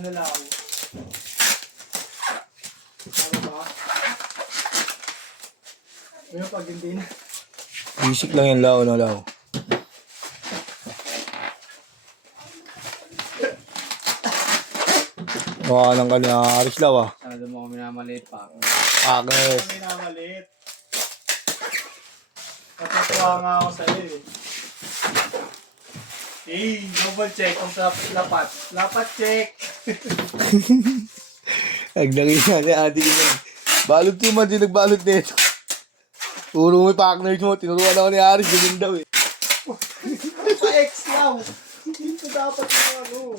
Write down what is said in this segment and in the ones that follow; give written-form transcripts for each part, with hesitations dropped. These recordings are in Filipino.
ano lang. Ano ba? Ngayon pag hindi na. Basic lang yung lao na lao. Mukha ng kanya Aris Law ah. Masyado mo kami minamaliit pa. Agnes. Kami na maliit. Natutuwa nga ako sa'yo eh. Hey, double check kung sa lapat. Lapat check. Naglagay nga ni ate din. Balot yung man din nagbalot nito. Puro may partner mo. Tinuruan ako ni Aris. Ganyan daw eh. Sa X lang. Dito dapat yung ano.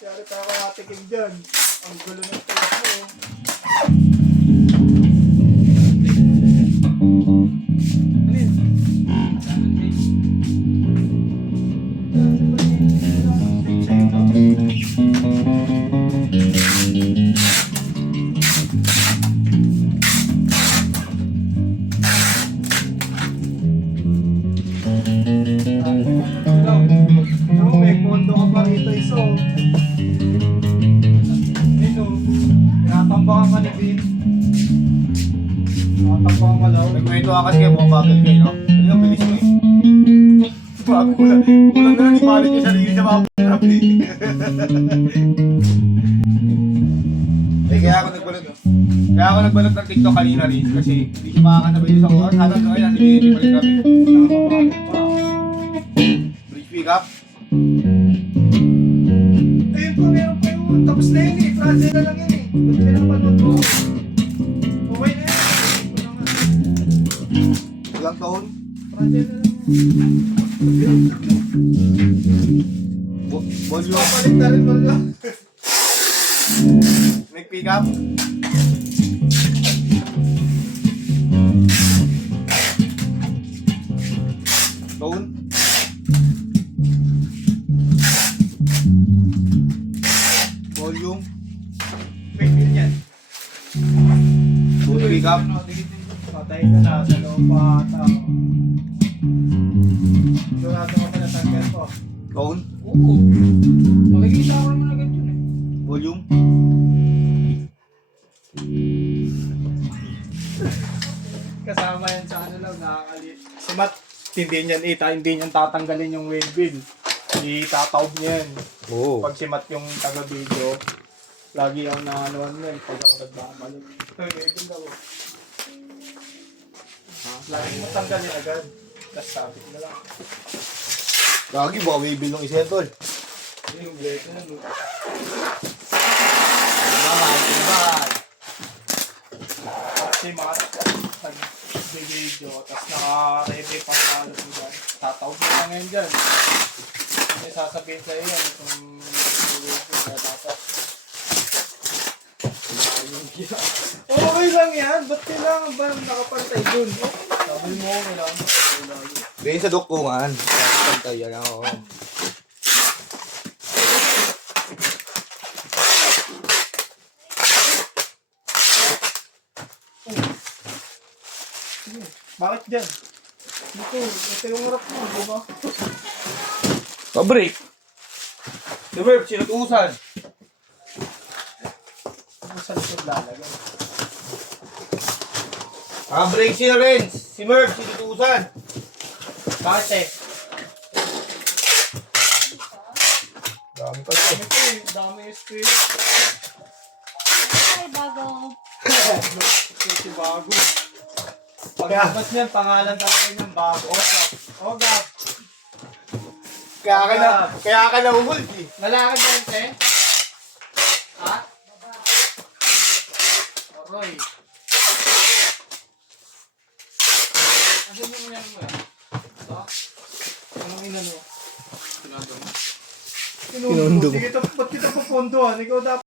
Kaya tayo nakatikim dyan. Ang gulo ng tayo mo. Alin? No, may kondo ka pa rito iso. Ito, tinatambakan ka ni Vin. Tinatambakan ka lang. Nagkwento ka kasi kayo, bumabagal kayo, no? Ano yung bilis mo eh. Kulang na lang, ipalit yung sarili sa mga p***nabi. Eh, kaya ako nagbalot ng TikTok kanina rin kasi hindi siya makakasabay sa oras. Hanggang gawin natin hindi pa rin kami. Bridge pick up. Ayun po, meron pa yun. Tapos na yun eh. Fragile na lang yun eh. Ba't pinapanood mo? Okay na yan. Ito na nga. Ilang taon? Fragile na lang yun. Volume. Papalit na rin mo lang. Make pick up. Tone. Volume. Fake yun yan. Tone pick up. Patay ka na sa loob pa ata. Sigurado ka pa na tanggal ko. Tone. Oo. Makikita ko naman agad yun eh. Volume. Kasama yan sa ano lang, nakakalit. Si Matt, hindi niyan tatanggalin yung wheel bin. Itataob niya yan. Oo. Pag si Matt yung taga-video, lagi ang naanuan niya pag ako nagbabalot. Ito yung wheel bin daw. Lagi mo tanggalin agad. Tapos sabit na lang. Lagi ba wavy ng isa tol? Hindi yung blade na no. Si Matt, nag-video, tapos naka-ready pang balot mo dyan. Tataob mo lang yan dyan. May sasabihin sa'yo yan kung wheel bin na dapat. Okay lang yan. Ba't kailangan ba nakapantay dun? Sabi mo, kailangan nakapantay lagi. Ganyan sa dukungan. Pantay yan ako. Bakit dyan? Ito yung harap mo, di ba? Pa-break. Si Verb, sinutusan. Ano sa likod lalagay? Pa-break si Renz. Si Merv, sinutusan. Bakit eh? Dami pa ito. Ito eh, dami yung spirit. Ay, bago. Ito si Bago. Pagkakas niyan, pangalan talaga niyan, Bago. Ogap. Kaya ka na umult eh. Lalakad yan, te? Ha? Oroy. Ano yung yan mo yan? Ito? Anong inano? Pinado mo? Pinundo mo. Ba't kita papondohan? Ikaw dapat